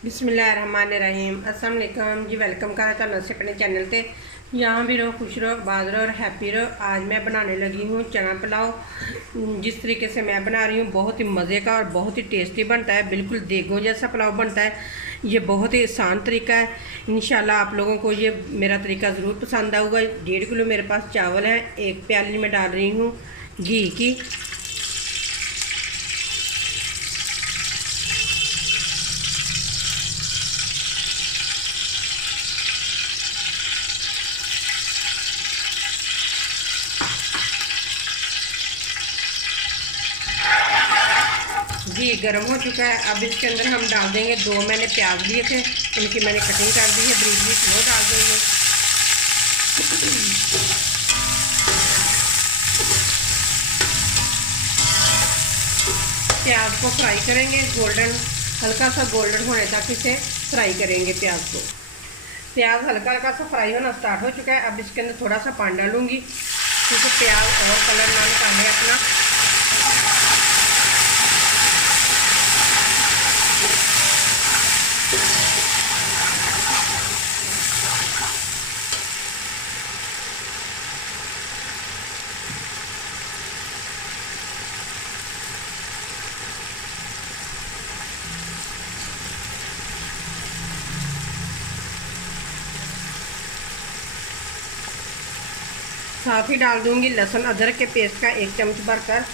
बिस्मिल्लाहिर्रहमानिर्रहीम। अस्सलाम वालेकुम जी। वेलकम करा था नसे अपने चैनल पे। यहाँ भी रहो, खुश रहो, आबाद रहो और हैप्पी रहो। आज मैं बनाने लगी हूँ चना पुलाव। जिस तरीके से मैं बना रही हूँ बहुत ही मज़े का और बहुत ही टेस्टी बनता है। बिल्कुल देगो जैसा पुलाव बनता है। ये बहुत ही आसान तरीका है। इंशाल्लाह आप लोगों को ये मेरा तरीका ज़रूर पसंद आऊगा। 1.5 किलो मेरे पास चावल है। एक प्याली में डाल रही हूँ घी की। घी गर्म हो चुका है। अब इसके अंदर हम डाल देंगे 2 मैंने प्याज लिए थे, उनकी मैंने कटिंग कर दी है ब्रीक ब्रीक, वो डाल देंगे। प्याज को फ्राई करेंगे गोल्डन, हल्का सा गोल्डन होने तक इसे फ्राई करेंगे प्याज को। प्याज हल्का हल्का सा फ्राई होना स्टार्ट हो चुका है। अब इसके अंदर थोड़ा सा पानी डालूंगी क्योंकि प्याज और कलर ना निकाले अपना। साथ ही डाल दूंगी लहसुन अदरक के पेस्ट का 1 चम्मच भरकर।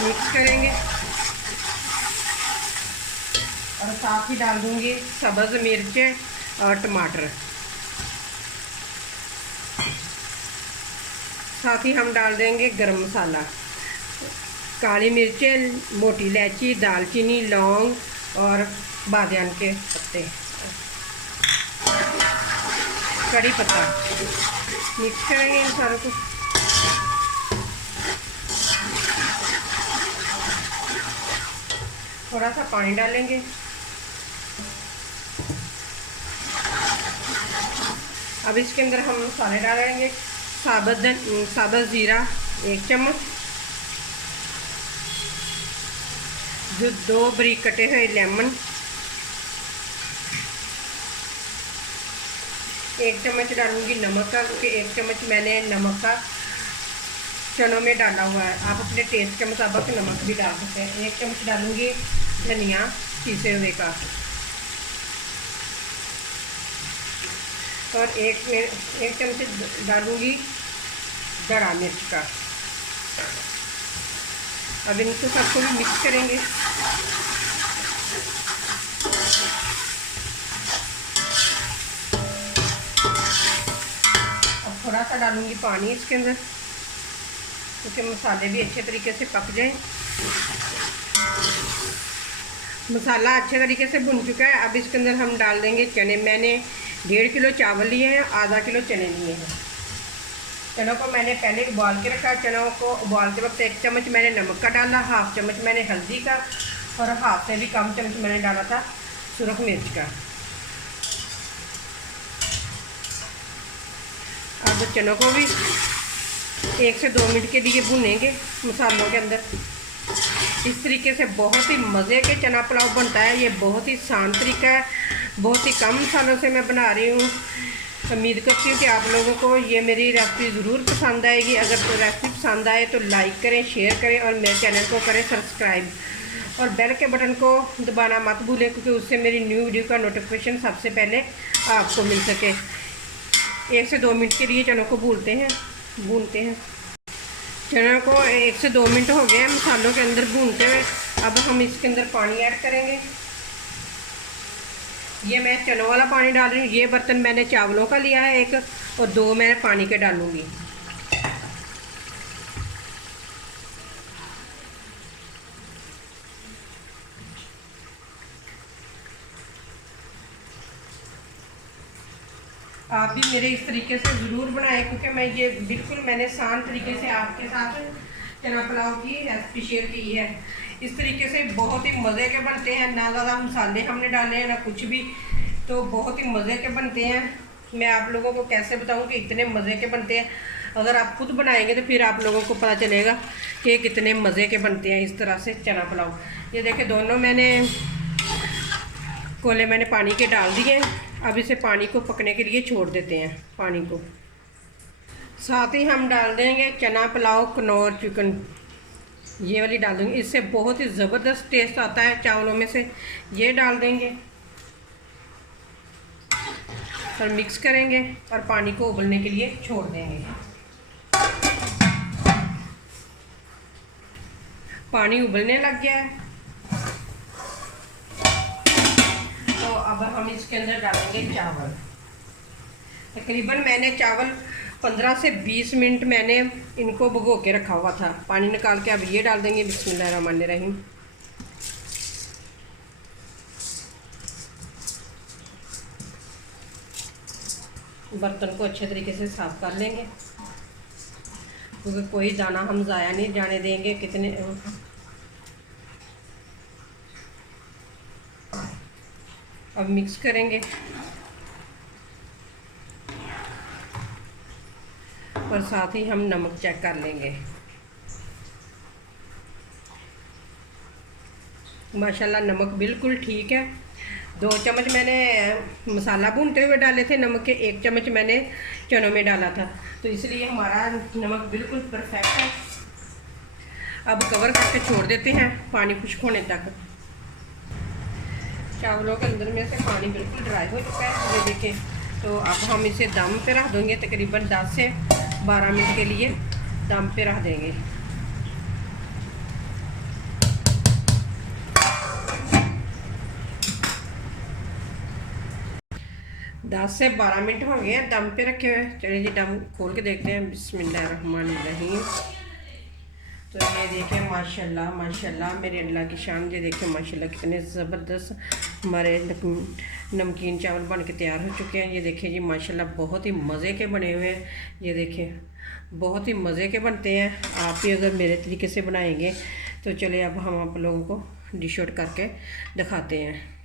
मिक्स करेंगे और साथ ही डाल दूंगी सब्ज़ मिर्च और टमाटर। साथ ही हम डाल देंगे गरम मसाला, काली मिर्चें, मोटी इलायची, दालचीनी, लौंग और बादियान के पत्ते, कड़ी पत्ता। मिक्स करेंगे इन सारों को। थोड़ा सा पानी डालेंगे। अब इसके अंदर हम मसाले डालेंगे। साबुत ज़ीरा 1 चम्मच, जो 2 बारीक कटे हुए लेमन, 1 चम्मच डालूंगी नमक का, क्योंकि 1 चम्मच मैंने नमक का चनों में डाला हुआ है। आप अपने टेस्ट के मुताबिक नमक भी डाल सकते हैं। 1 चम्मच डालूंगी धनिया पीसे हुए का और 1 चम्मच डालूंगी गड़ा मिर्च का। अब इनको सबको भी मिक्स करेंगे। अब थोड़ा सा डालूंगी पानी इसके अंदर क्योंकि मसाले भी अच्छे तरीके से पक जाएं। मसाला अच्छे तरीके से भुन चुका है। अब इसके अंदर हम डाल देंगे चने। मैंने 1.5 किलो चावल लिए हैं, आधा किलो चने लिए हैं। चनों को मैंने पहले उबाल के रखा। चनों को उबाल के वक्त 1 चम्मच मैंने नमक का डाला, 1/2 चम्मच मैंने हल्दी का और 1/2 से भी कम चम्मच मैंने डाला था सुरख मिर्च का। अब चनों को भी 1 से 2 मिनट के लिए भुनेंगे मसालों के अंदर। इस तरीके से बहुत ही मज़े के चना पुलाव बनता है। ये बहुत ही आसान तरीका है, बहुत ही कम मसालों से मैं बना रही हूँ। उम्मीद करती हूँ कि आप लोगों को ये मेरी रेसिपी ज़रूर पसंद आएगी। अगर तो रेसिपी पसंद आए तो लाइक करें, शेयर करें और मेरे चैनल को करें सब्सक्राइब और बेल के बटन को दबाना मत भूलें, क्योंकि उससे मेरी न्यू वीडियो का नोटिफिकेशन सबसे पहले आपको मिल सके। 1 से 2 मिनट के लिए चनों को भूनते हैं। चनों को 1 से 2 मिनट हो गए हैं मसालों के अंदर भूनते हुए। अब हम इसके अंदर पानी ऐड करेंगे। ये मैं चनों वाला पानी डाल रही हूँ। ये बर्तन मैंने चावलों का लिया है 1 और 2 मैं पानी के डालूँगी। आप भी मेरे इस तरीके से ज़रूर बनाएं, क्योंकि मैंने आसान तरीके से आपके साथ चना पुलाव की रेसिपी शेयर की है। इस तरीके से बहुत ही मज़े के बनते हैं। ना ज़्यादा मसाले हमने डाले हैं ना कुछ भी, तो बहुत ही मज़े के बनते हैं। मैं आप लोगों को कैसे बताऊं कि इतने मज़े के बनते हैं। अगर आप खुद बनाएंगे तो फिर आप लोगों को पता चलेगा कि कितने मज़े के बनते हैं इस तरह से चना पुलाव। ये देखिए दोनों कोले मैंने पानी के डाल दिए। अब इसे पानी को पकने के लिए छोड़ देते हैं पानी को। साथ ही हम डाल देंगे चना पुलाव कनौर चिकन, ये वाली डाल देंगे, इससे बहुत ही ज़बरदस्त टेस्ट आता है चावलों में से। ये डाल देंगे और मिक्स करेंगे और पानी को उबलने के लिए छोड़ देंगे। पानी उबलने लग गया है तो अब हम इसके अंदर डालेंगे चावल। तकरीबन मैंने चावल 15 से 20 मिनट मैंने इनको भिगो के रखा हुआ था। पानी निकाल के अब ये डाल देंगे। बिस्मिल्लाहिर्रहमानिर्रहीम। बर्तन को अच्छे तरीके से साफ़ कर लेंगे क्योंकि कोई दाना हम ज़ाया नहीं जाने देंगे। कितने अब मिक्स करेंगे और साथ ही हम नमक चेक कर लेंगे। माशाल्लाह नमक बिल्कुल ठीक है। 2 चम्मच मैंने मसाला भूनते हुए डाले थे नमक के, 1 चम्मच मैंने चनों में डाला था, तो इसलिए हमारा नमक बिल्कुल परफेक्ट है। अब कवर करके छोड़ देते हैं पानी खुश्क होने तक। चावलों के अंदर में से पानी बिल्कुल ड्राई हो चुका है, ये देखें। तो अब हम इसे दम पे रख देंगे। तकरीबन 10 से 12 मिनट के लिए दम पे रख देंगे। दस से 12 मिनट हो गए हैं दम पे रखे हुए। चलिए जी दम खोल के देखते हैं। बिस्मिल्लाहिर्रहमानिर्रहीम। तो ये देखें माशाल्लाह माशाल्लाह मेरे अल्लाह की शान। ये देखें माशाल्लाह कितने ज़बरदस्त हमारे नमकीन चावल बन के तैयार हो चुके हैं। ये देखें जी माशाल्लाह बहुत ही मज़े के बने हुए हैं। ये देखें बहुत ही मज़े के बनते हैं। आप भी अगर मेरे तरीके से बनाएंगे तो चलिए अब हम आप लोगों को डिश आउट करके दिखाते हैं।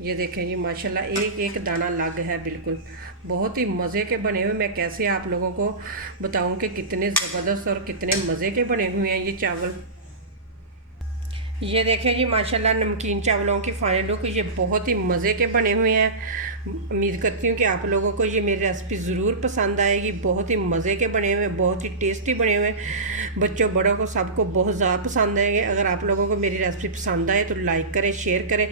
ये देखें जी माशाल्लाह एक एक दाना अलग है, बिल्कुल बहुत ही मज़े के बने हुए। मैं कैसे आप लोगों को बताऊं कि कितने ज़बरदस्त और कितने मज़े के बने हुए हैं ये चावल। ये देखें जी माशाल्लाह नमकीन चावलों की फाइनल लुक। ये बहुत ही मज़े के बने हुए हैं। उम्मीद करती हूँ कि आप लोगों को ये मेरी रेसिपी ज़रूर पसंद आएगी। बहुत ही मज़े के बने हुए, बहुत ही टेस्टी बने हुए, बच्चों बड़ों को सबको बहुत ज़्यादा पसंद आएंगे। अगर आप लोगों को मेरी रेसिपी पसंद आए तो लाइक करें, शेयर करें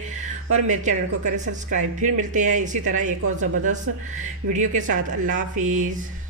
और मेरे चैनल को करें सब्सक्राइब। फिर मिलते हैं इसी तरह एक और ज़बरदस्त वीडियो के साथ। अल्लाह हाफिज़।